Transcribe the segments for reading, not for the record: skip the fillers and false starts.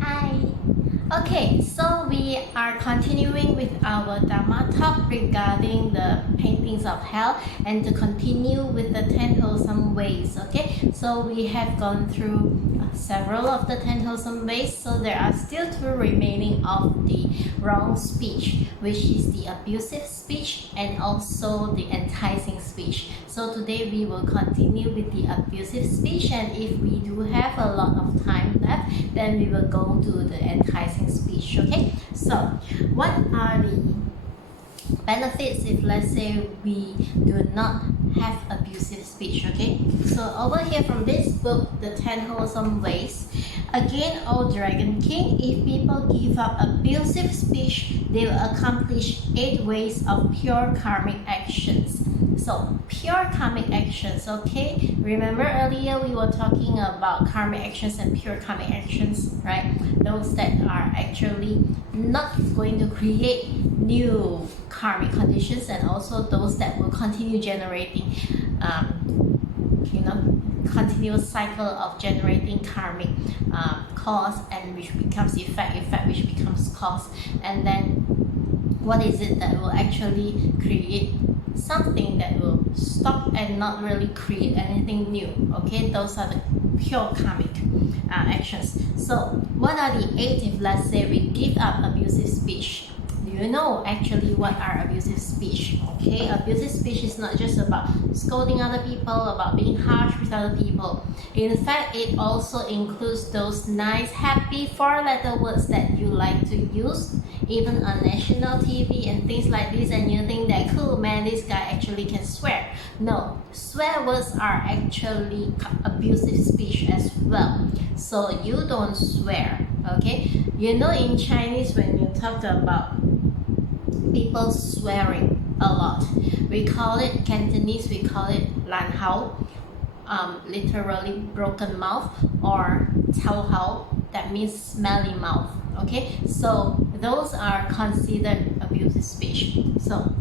Hi. Okay, so we are continuing with our Dhamma talk regarding the paintings of hell and to continue with the 10 wholesome ways. Okay, so we have gone through several of the 10 wholesome ways, so there are still two remaining of the wrong speech, which is the abusive speech and also the enticing speech. So today we will continue with the abusive speech, and if we do have a lot of time left, then we will go to the enticing speech. Okay, so what are the benefits if let's say we do not have abusive speech? Okay, so over here from this book, the 10 wholesome ways, again, O Dragon King, if people give up abusive speech, they will accomplish 8 ways of pure karmic actions. So pure karmic actions, okay, remember earlier we were talking about karmic actions and pure karmic actions, right? Those that are actually not going to create new karmic conditions, and also those that will continue generating continuous cycle of generating karmic cause, and which becomes effect which becomes cause, and then what is it that will actually create something that will stop and not really create anything new. Okay, those are the pure karmic actions. So what are the 8 if let's say we give up abusive speech? Do you know actually what are abusive speech? Okay, abusive speech is not just about scolding other people, about being harsh with other people. In fact, it also includes those nice, happy 4-letter words that you like to use, even on national TV and things like this, and you think that cool, man, this guy actually can swear. No, swear words are actually abusive speech as well. So you don't swear, okay? You know, in Chinese, when you talk about people swearing a lot, we call it Cantonese, we call it lan hao, literally broken mouth, or cao hao, that means smelly mouth. Okay, so those are considered abusive speech. So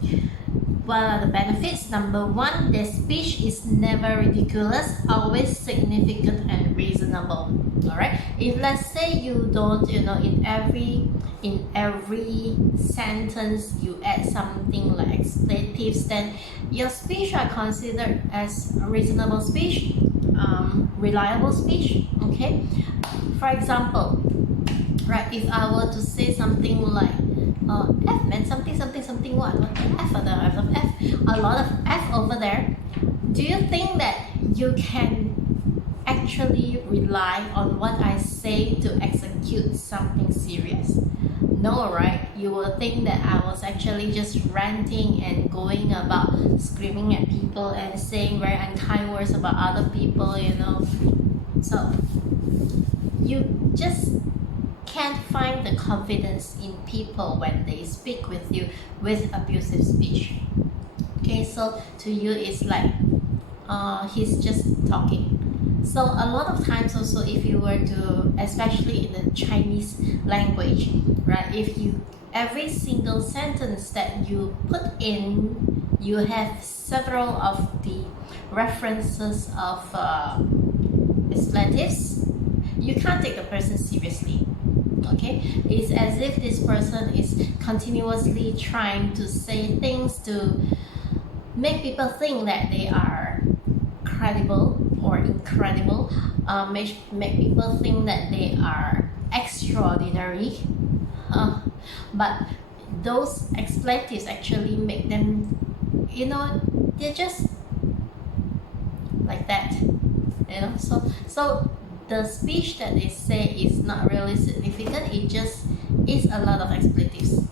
what are the benefits? Number 1, their speech is never ridiculous, always significant and reasonable. All right, if let's say you don't, in every sentence you add something like expletives, then your speech are considered as reasonable speech, reliable speech. Okay, for example, right, if I were to say something like F meant something what F of F, a lot of F over there, do you think that you can actually rely on what I say to execute something serious? No, right? You will think that I was actually just ranting and going about screaming at people and saying very unkind words about other people, So you just can't find the confidence in people when they speak with you with abusive speech. Okay, so to you it's like he's just talking. So a lot of times also, if you were to, especially in the Chinese language, right, if you every single sentence that you put in, you have several of the references of expletives, you can't take the person seriously. Okay, it's as if this person is continuously trying to say things to make people think that they are credible or incredible, make people think that they are extraordinary, but those expletives actually make them, they're just like that, so the speech that they say is not really significant, it just is a lot of expletives.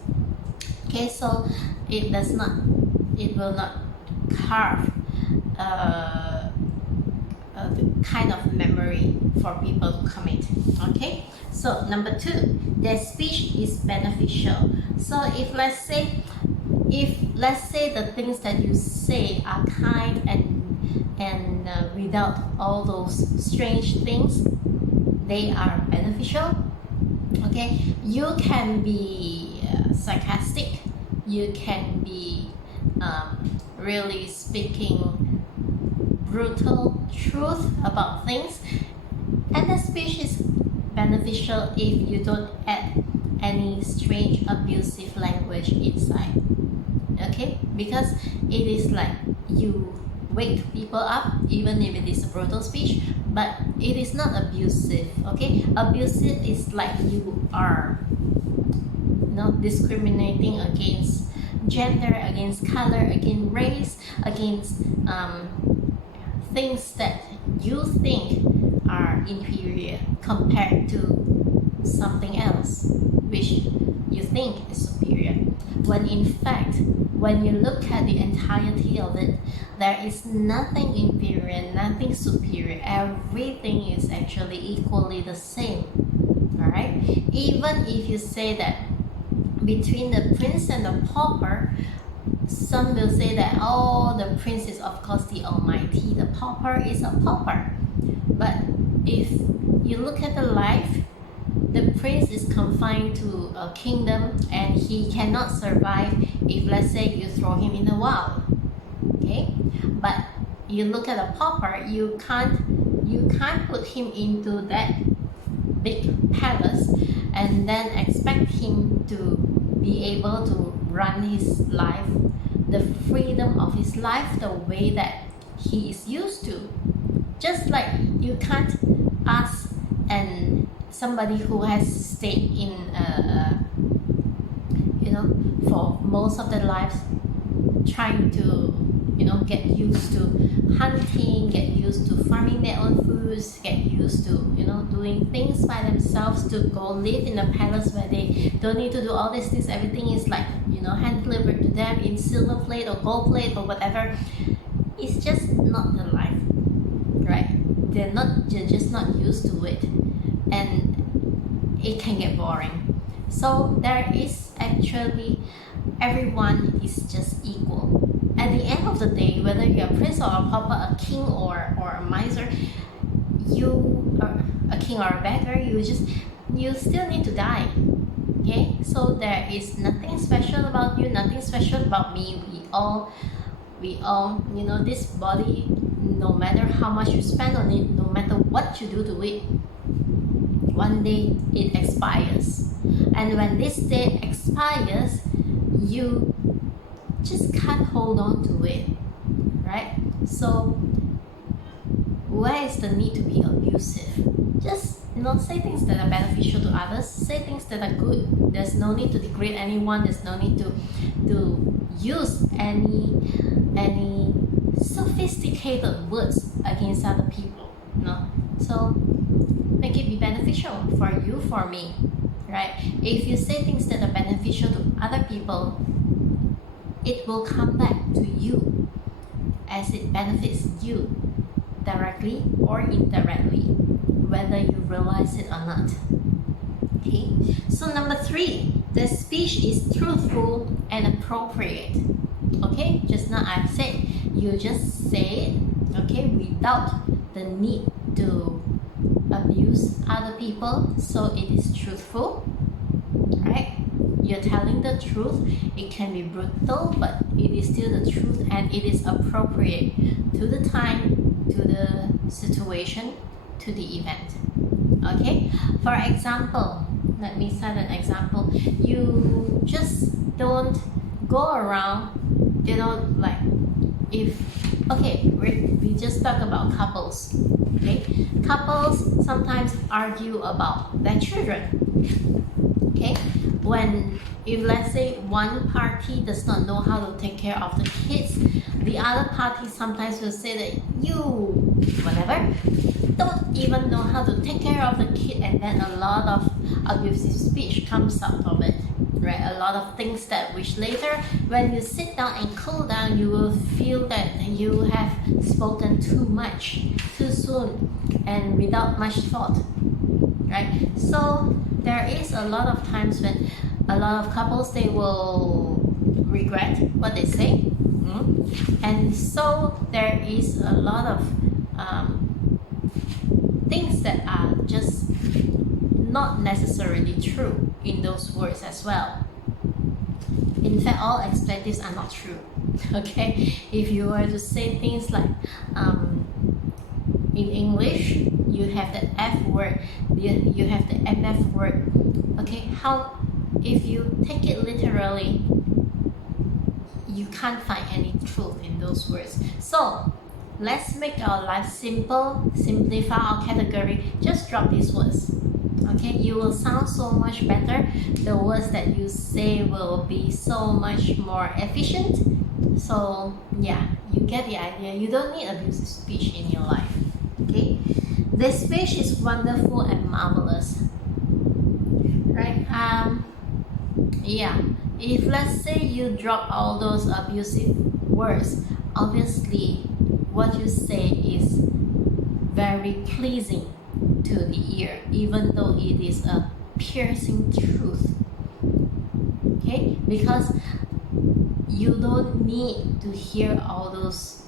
Okay, so it will not carve the kind of memory for people to commit. Okay, so number 2, their speech is beneficial. So if let's say the things that you say are kind and without all those strange things, they are beneficial. Okay, you can be sarcastic, you can be really speaking brutal truth about things, and the speech is beneficial if you don't add any strange abusive language inside. Okay, because it is like you wake people up, even if it is a brutal speech, but it is not abusive. Okay, abusive is like you are discriminating against gender, against color, against race, against things that you think are inferior compared to something else which you think is superior, when in fact, when you look at the entirety of it, there is nothing inferior, nothing superior. Everything is actually equally the same. All right, even if you say that between the prince and the pauper, some will say that, oh, the prince is of course the almighty, the pauper is a pauper. But if you look at the life, the prince is confined to a kingdom and he cannot survive if, let's say, you throw him in the wild. Okay, but you look at a pauper, you can't put him into that big palace and then expect him to be able to run his life, the freedom of his life, the way that he is used to. Just like you can't ask somebody who has stayed in for most of their lives, trying to get used to hunting, get used to farming their own foods, get used to doing things by themselves, to go live in a palace where they don't need to do all these things. Everything is like hand delivered to them in silver plate or gold plate or whatever. It's just not the life, right? They're just not used to it, and it can get boring. So there is actually, everyone is just equal. At the end of the day, whether you're a prince or a pauper, a king or a miser, you are a king or a beggar, you still need to die. Okay, so there is nothing special about you, nothing special about me. We all this body, no matter how much you spend on it, no matter what you do to it, one day it expires. And when this day expires, you just can't hold on to it, right? So where is the need to be abusive? Just say things that are beneficial to others, say things that are good. There's no need to degrade anyone. There's no need to use any sophisticated words against other people. So make it be beneficial for you, for me, right? If you say things that are beneficial to other people, it will come back to you as it benefits you directly or indirectly, whether you realize it or not. Okay, so number 3, the speech is truthful and appropriate. Okay, just now I've said you just say it, okay, without the need to abuse other people, so it is truthful, right? You're telling the truth. It can be brutal, but it is still the truth, and it is appropriate to the time, to the situation, to the event. Okay, for example, let me set an example. You just don't go around, like, we just talk about couples. Okay, couples sometimes argue about their children. Okay, if let's say one party does not know how to take care of the kids, the other party sometimes will say that you whatever don't even know how to take care of the kid, and then a lot of abusive speech comes out of it, right? A lot of things that which later, when you sit down and cool down, you will feel that you have spoken too much, too soon, and without much thought, right? So there is a lot of times when a lot of couples, they will regret what they say, and so there is a lot of things that are just not necessarily true in those words as well. In fact, all expletives are not true. Okay, if you were to say things like in English, you have that F word, you have the MF word. Okay, how if you take it literally, you can't find any truth in those words. So let's make our life simple, simplify our category, just drop these words. Okay, you will sound so much better. The words that you say will be so much more efficient. So yeah, you get the idea. You don't need abusive speech in your life. Okay, this speech is wonderful and marvelous, right? Yeah, if let's say you drop all those abusive words, obviously what you say is very pleasing to the ear, even though it is a piercing truth. Okay, because you don't need to hear all those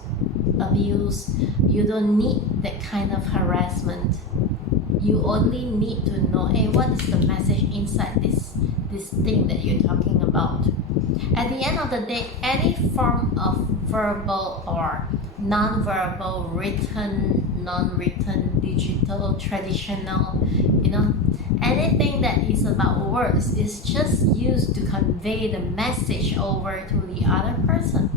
abuse, you don't need that kind of harassment. You only need to know, hey, what is the message inside this thing that you're talking about. At the end of the day, any form of verbal or non-verbal, written, non-written, digital, traditional, anything that is about words is just used to convey the message over to the other person.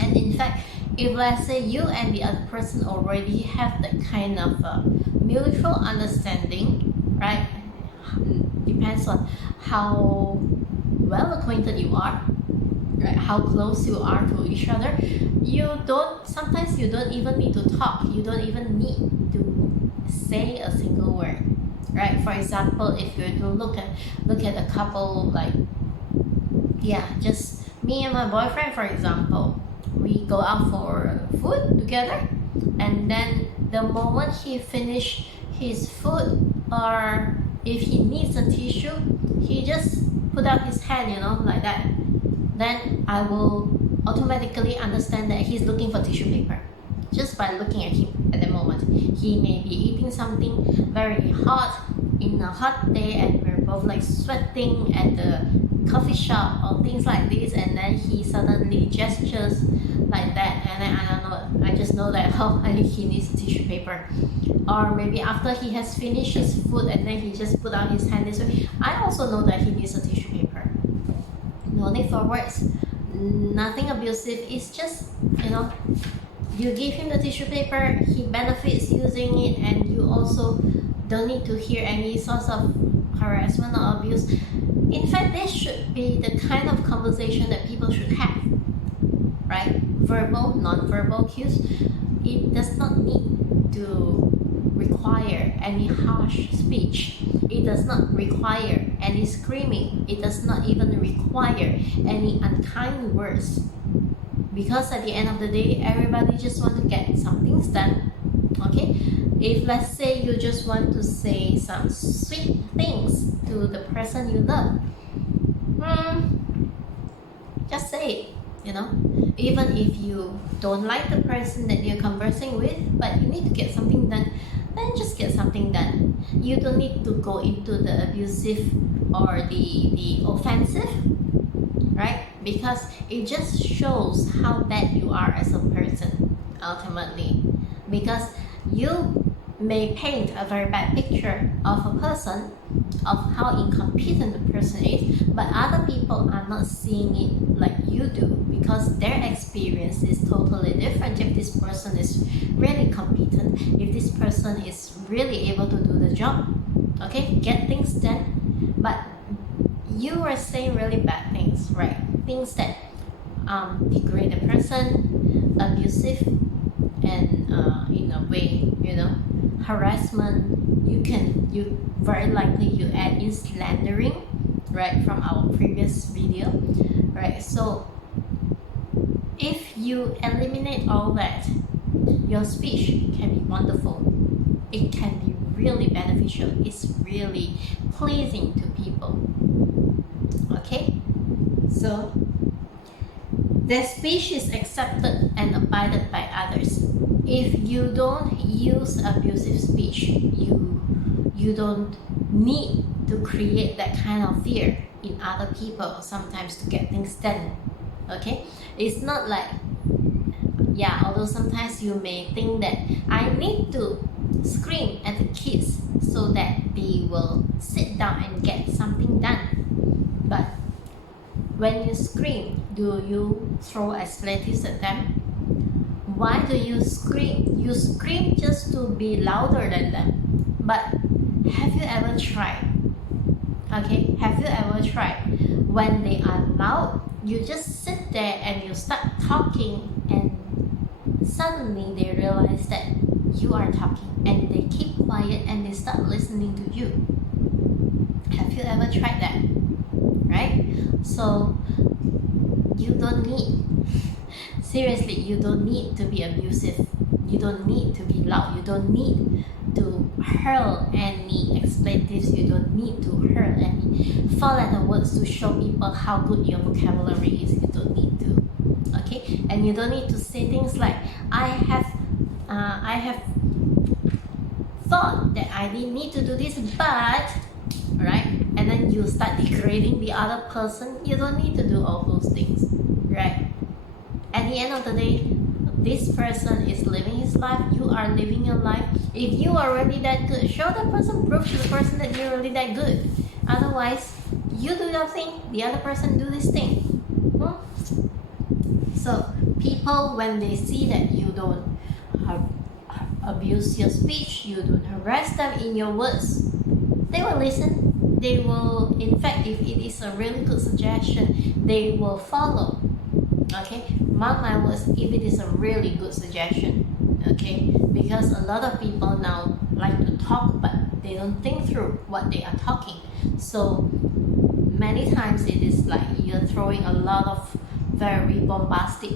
And in fact, if let's say you and the other person already have that kind of mutual understanding, right? Depends on how well acquainted you are, right? How close you are to each other. Sometimes you don't even need to talk. You don't even need to say a single word, right? For example, if you're to look at a couple, like, yeah, just me and my boyfriend, for example, we go out for food together, and then the moment he finish his food, or if he needs a tissue, he just put out his hand, like that. Then I will automatically understand that he's looking for tissue paper just by looking at him at the moment. He may be eating something very hot in a hot day, and we're both like sweating at the coffee shop or things like this, and then he suddenly gestures like that, and then I don't know, I just know that he needs tissue paper. Or maybe after he has finished his food and then he just put out his hand this way, I also know that he needs a tissue paper. No need for words, nothing abusive. It's just, you give him the tissue paper, he benefits using it, and you also don't need to hear any sorts of harassment or abuse. In fact, this should be the kind of conversation that people should have, right? Verbal, non-verbal cues. It does not need to require any harsh speech. It does not require any screaming. It does not even require any unkind words. Because at the end of the day, everybody just want to get some things done. Okay? If let's say you just want to say some sweet things to the person you love, just say it. Even if you don't like the person that you're conversing with, but you need to get something done, then just get something done. You don't need to go into the abusive or the offensive, right? Because it just shows how bad you are as a person, ultimately. Because you may paint a very bad picture of a person, of how incompetent the person is, but other people are not seeing it like you do, because their experience is totally different. If this person is really competent, if this person is really able to do the job, okay, get things done, but you are saying really bad things, right? Things that degrade the person, abusive, and in a way, harassment. You very likely you add in slandering, right, from our previous video, right? So if you eliminate all that, your speech can be wonderful. It can be really beneficial. It's really pleasing to people. Okay, so the speech is accepted and abided by others. If you don't use abusive speech, you don't need to create that kind of fear in other people sometimes to get things done. Okay, it's not like, although sometimes you may think that I need to scream at the kids so that they will sit down and get something done. But when you scream, do you throw expletives at them? Why do you scream? You scream just to be louder than them. But have you ever tried? Okay, have you ever tried? When they are loud, you just sit there and you start talking, and suddenly they realize that you are talking, and they keep quiet and they start listening to you. Have you ever tried that? Right? So you don't need, seriously, you don't need to be abusive. You don't need to be loud. You don't need to hurl any expletives. You don't need to hurl any four-letter words to show people how good your vocabulary is. You don't need to. Okay? And you don't need to say things like, I have thought that I didn't need to do this, but, right? And then you start degrading the other person. You don't need to do all those things, right? At the end of the day, this person is living his life, you are living your life. If you are really that good, show the person, prove to the person that you're really that good. Otherwise, you do your thing, the other person do this thing. So people, when they see that you don't abuse your speech, you don't harass them in your words, they will listen. They will, in fact, if it is a really good suggestion, they will follow. Okay, mark my words, if it is a really good suggestion. Okay, because a lot of people now like to talk, but they don't think through what they are talking. So many times it is like you're throwing a lot of very bombastic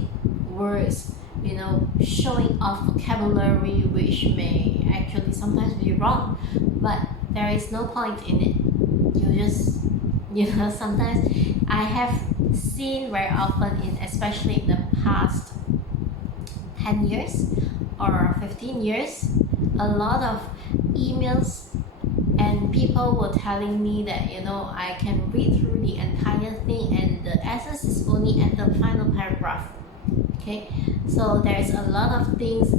words, you know, showing off vocabulary which may actually sometimes be wrong, but there is no point in it. You just, you know, sometimes I have seen very often, in especially in the past 10 years or 15 years, a lot of emails, and people were telling me that, you know, I can read through the entire thing and the essence is only at the final paragraph. Okay, so there's a lot of things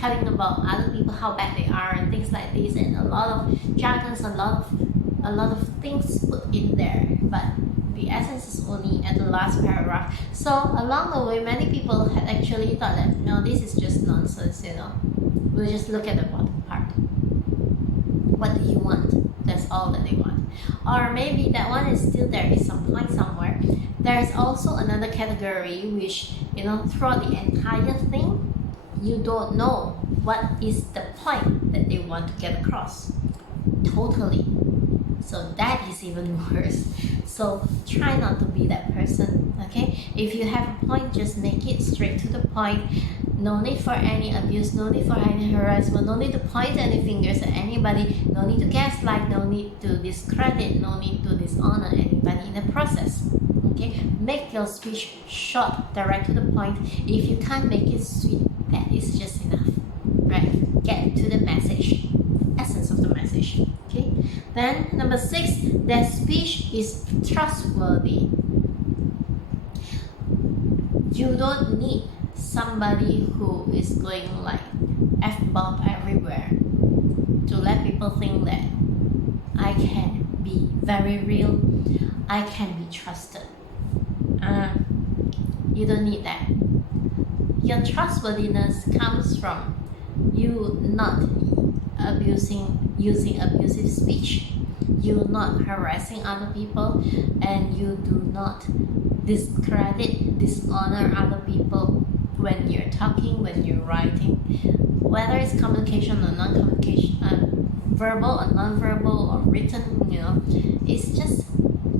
telling about other people how bad they are and things like this, and a lot of jargons, a lot of things put in there, but the essence is only at the last paragraph. So along the way, many people had actually thought that, no, this is just nonsense, you know, we'll just look at the bottom part. What do you want? That's all that they want. Or maybe that one is still there is some point somewhere. There is also another category which, you know, throughout the entire thing, you don't know what is the point that they want to get across. Totally. So that is even worse. So try not to be that person, okay? If you have a point, just make it straight to the point. No need for any abuse, no need for any harassment, no need to point any fingers at anybody, no need to gaslight, no need to discredit, no need to dishonor anybody in the process. Okay? Make your speech short, direct to the point. If you can't make it sweet, that is just enough. Right? Get to the message, essence of the message. Okay? Then number 6, that speech is trustworthy. You don't need somebody who is going like F-bomb everywhere to let people think that I can be very real, I can be trusted. You don't need that. Your trustworthiness comes from you not using abusive speech, you not harassing other people, and you do not discredit, dishonor other people when you're talking, when you're writing, whether it's communication or non-communication, verbal or non-verbal or written, you know, it's just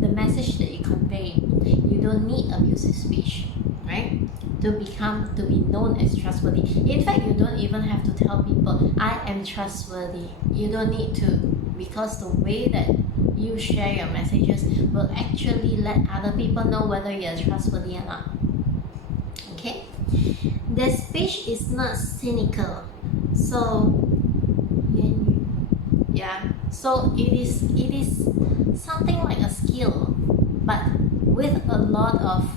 the message that you convey. You don't need abusive speech, right? To be known as trustworthy. In fact, you don't even have to tell people, I am trustworthy. You don't need to, because the way that you share your messages will actually let other people know whether you're trustworthy or not. Okay? The speech is not cynical. So, yeah. So it is something like a skill, but with a lot of,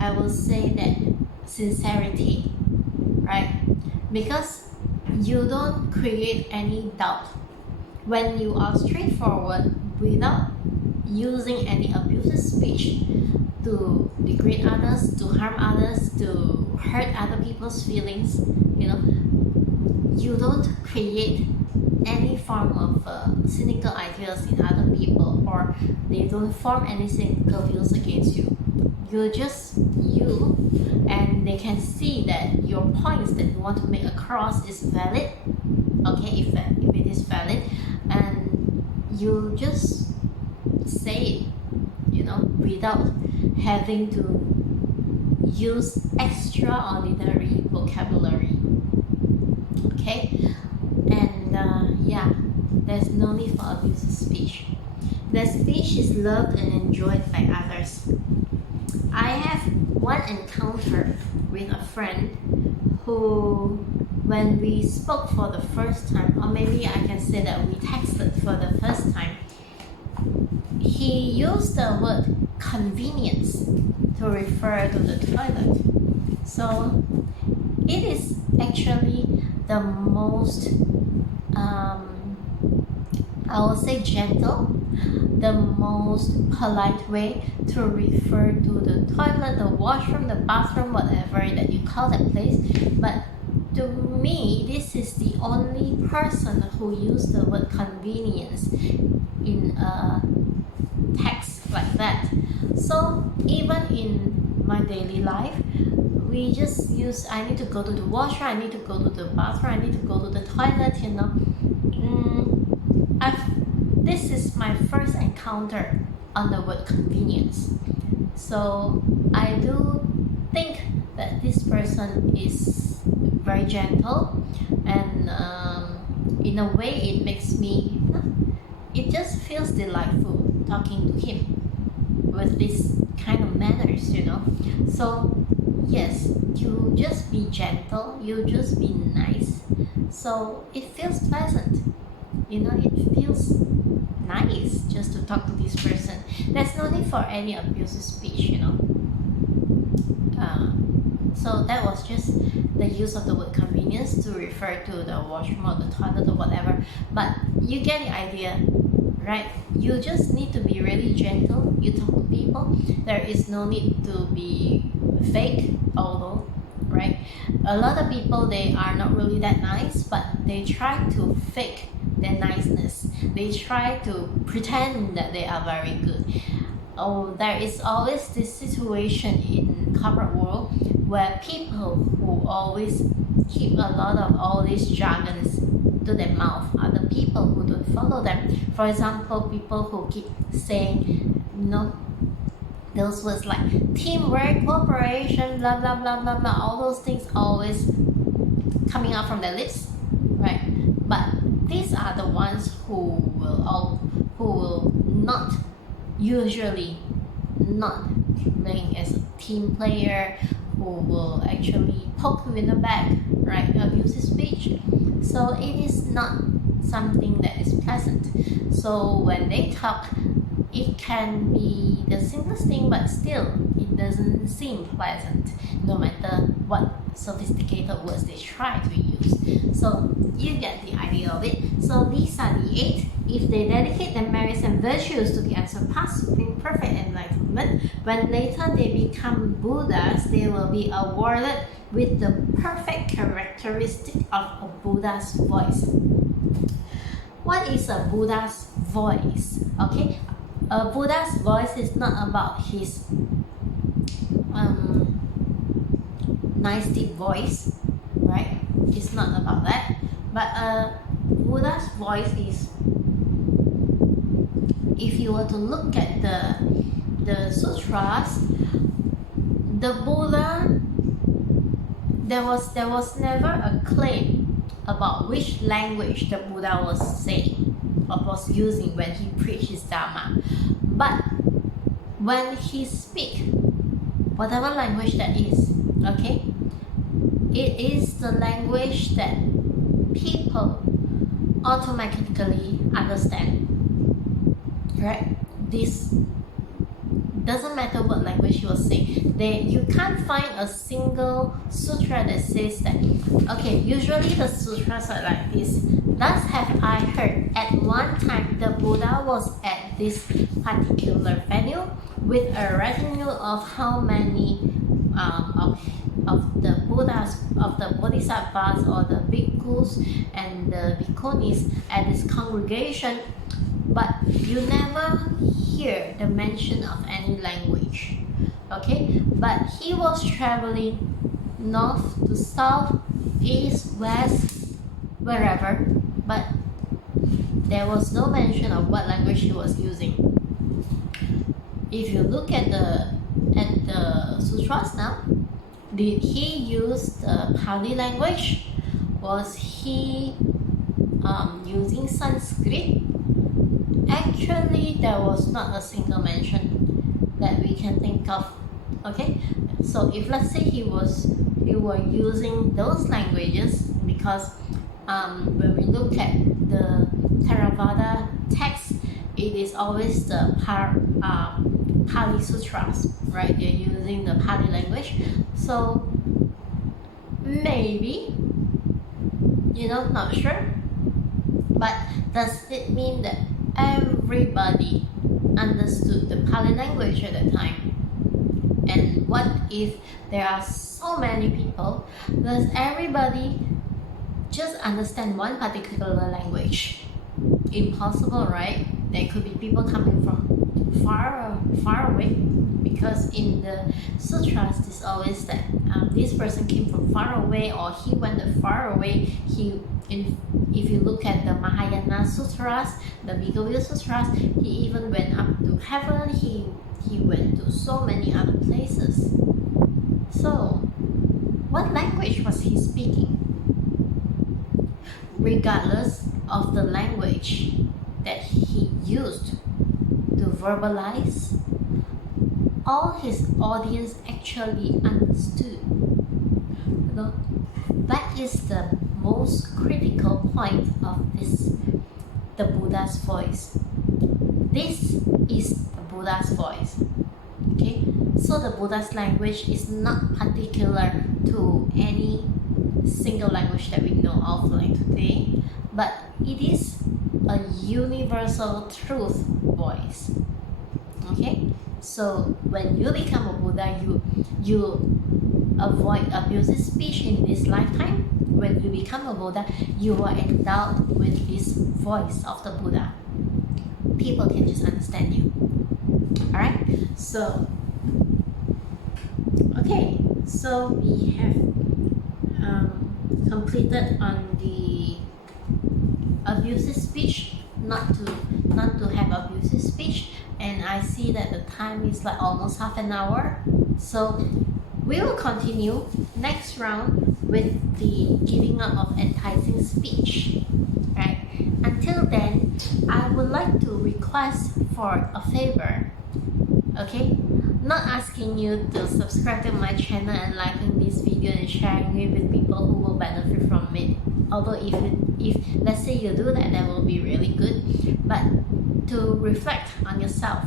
I will say that, sincerity, right? Because you don't create any doubt. When you are straightforward without using any abusive speech to degrade others, to harm others, to hurt other people's feelings, you don't create any form of cynical ideas in other people, or they don't form any cynical views against you. You're just you, and they can see that your points that you want to make across is valid, okay, if it is valid, and you just say it, without having to use extraordinary vocabulary, okay. And there's no need for abusive speech. The speech is loved and enjoyed by others. I have one encounter with a friend who, when we spoke for the first time, or maybe I can say that we texted for the first time, he used the word convenience to refer to the toilet. So it is actually the most I will say gentle, the most polite way to refer to the toilet, the washroom, the bathroom, whatever that you call that place. But to me, this is the only person who used the word convenience in a text like that. So even in my daily life, we just use, I need to go to the washroom, I need to go to the bathroom, I need to go to the toilet, this is my first encounter on the word convenience. So I do think that this person is very gentle, and in a way it makes me, it just feels delightful talking to him with this kind of manners, So yes, you just be gentle, you just be nice, so it feels pleasant, it feels nice just to talk to this person. There's no need for any abusive speech, so that was just the use of the word convenience to refer to the washroom or the toilet or whatever. But you get the idea, right? You just need to be really gentle. You talk to people. There is no need to be fake, although, right? A lot of people, they are not really that nice, but they try to fake their niceness. They try to pretend that they are very good. Oh, there is always this situation in corporate world where people who always keep a lot of all these jargons to their mouth are the people who don't follow them. For example, people who keep saying, those words like teamwork, cooperation, blah blah blah blah blah, all those things always coming out from their lips, right? But these are the ones who will not usually not playing as a team player, who will actually poke you in the back, right? Abusive speech. So it is not something that is pleasant. So when they talk, it can be the simplest thing, but still it doesn't seem pleasant, no matter what sophisticated words they try to use. So you get the idea of it. So these are the 8. If they dedicate their merits and virtues to the unsurpassed supreme perfect enlightenment, when later they become Buddhas, they will be awarded with the perfect characteristic of a Buddha's voice. What is a Buddha's voice? Okay, a Buddha's voice is not about his nice deep voice, right? It's not about that. But a Buddha's voice is, if you were to look at the sutras, the Buddha, there was never a claim about which language the Buddha was saying or was using when he preached his Dhamma. But when he speaks, whatever language that is, okay, it is the language that people automatically understand, right? The doesn't matter what language he was saying. You can't find a single sutra that says that, okay, usually the sutras are like this. Thus have I heard, at one time the Buddha was at this particular venue with a retinue of how many of the Buddhas, of the Bodhisattvas or the bhikkhus and the bhikkhunis at this congregation, but you never hear the mention of any language. Okay, but he was traveling north to south, east, west, wherever, but there was no mention of what language he was using. If you look at the sutras now, did he use the Pali language? Was he using Sanskrit? Actually, there was not a single mention that we can think of. Okay, so if let's say he were using those languages, because when we look at the Theravada text, it is always the Pali Sutras, right? They're using the Pali language. So maybe, not sure. But does it mean that everybody understood the Pali language at that time? And what if there are so many people? Does everybody just understand one particular language? Impossible, right? There could be people coming from far away, because in the sutras it's always that this person came from far away, or he went far away. If you look at the Mahayana sutras, the Bhagavad sutras, he even went up to heaven. He went to so many other places. So what language was he speaking? Regardless of the language that he used to verbalize, all his audience actually understood. That is the most critical point of the Buddha's voice. This is the Buddha's voice. Okay, so the Buddha's language is not particular to any single language that we know of like today, but it is a universal truth voice. Okay, so when you become a Buddha, you avoid abusive speech in this lifetime. When you become a Buddha, you are endowed with this voice of the Buddha. People can just understand you. Alright, so okay, so we have completed on the abusive speech, not to have abusive speech, and I see that the time is like almost half an hour, so we will continue next round with the giving up of enticing speech. Right? Until then, I would like to request for a favor. Okay, not asking you to subscribe to my channel and liking this video and sharing it with people who will benefit from it. Although if let's say you do that, that will be really good. But to reflect on yourself.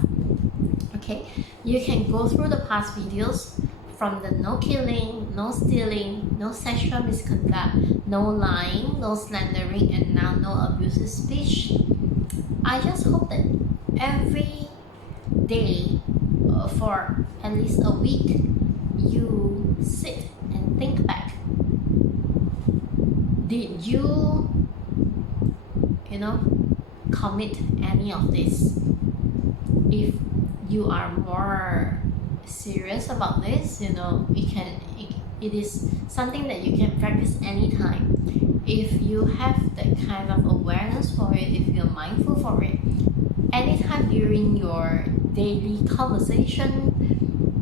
Okay, you can go through the past videos, from the no killing, no stealing, no sexual misconduct, no lying, no slandering, and now no abusive speech. I just hope that every day for at least a week, you sit and think back. Did you commit any of this? If you are more serious about this, it is something that you can practice anytime. If you have that kind of awareness for it, if you're mindful for it, anytime during your daily conversation,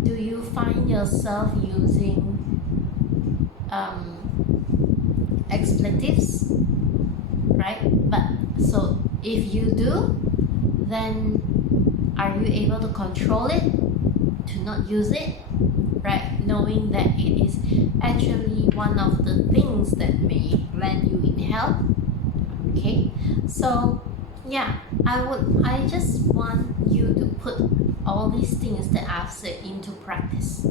do you find yourself using expletives, right? But so if you do, then are you able to control it, to not use it, right? Knowing that it is actually one of the things that may land you in hell. Okay, so yeah, I just want you to put all these things that I've said into practice.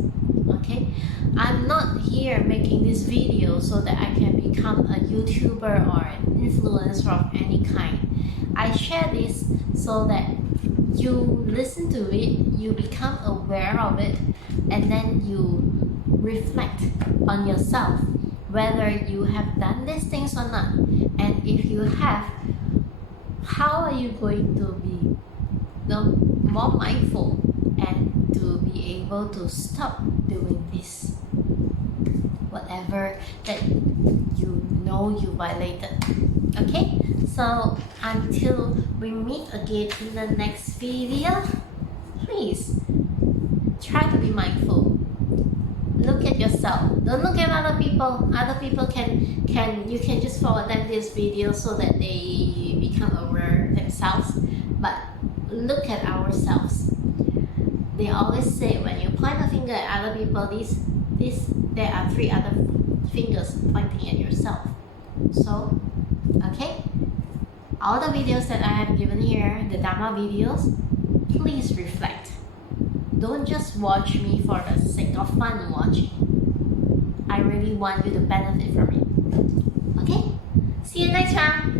Okay, I'm not here making this video so that I can become a YouTuber or an influencer of any kind. I share this so that you listen to it, you become aware of it, and then you reflect on yourself whether you have done these things or not. And if you have, how are you going to be more mindful and to be able to stop doing this, whatever that you know you violated. Okay, so until we meet again in the next video, please try to be mindful. Look at yourself, don't look at other people. Other people can you can just forward them this video so that they become aware themselves, but look at ourselves. They always say when you point a finger at other people, there are 3 other fingers pointing at yourself. So okay, all the videos that I have given here, the Dhamma videos, please reflect. Don't just watch me for the sake of fun watching. I really want you to benefit from it. Okay? See you next time.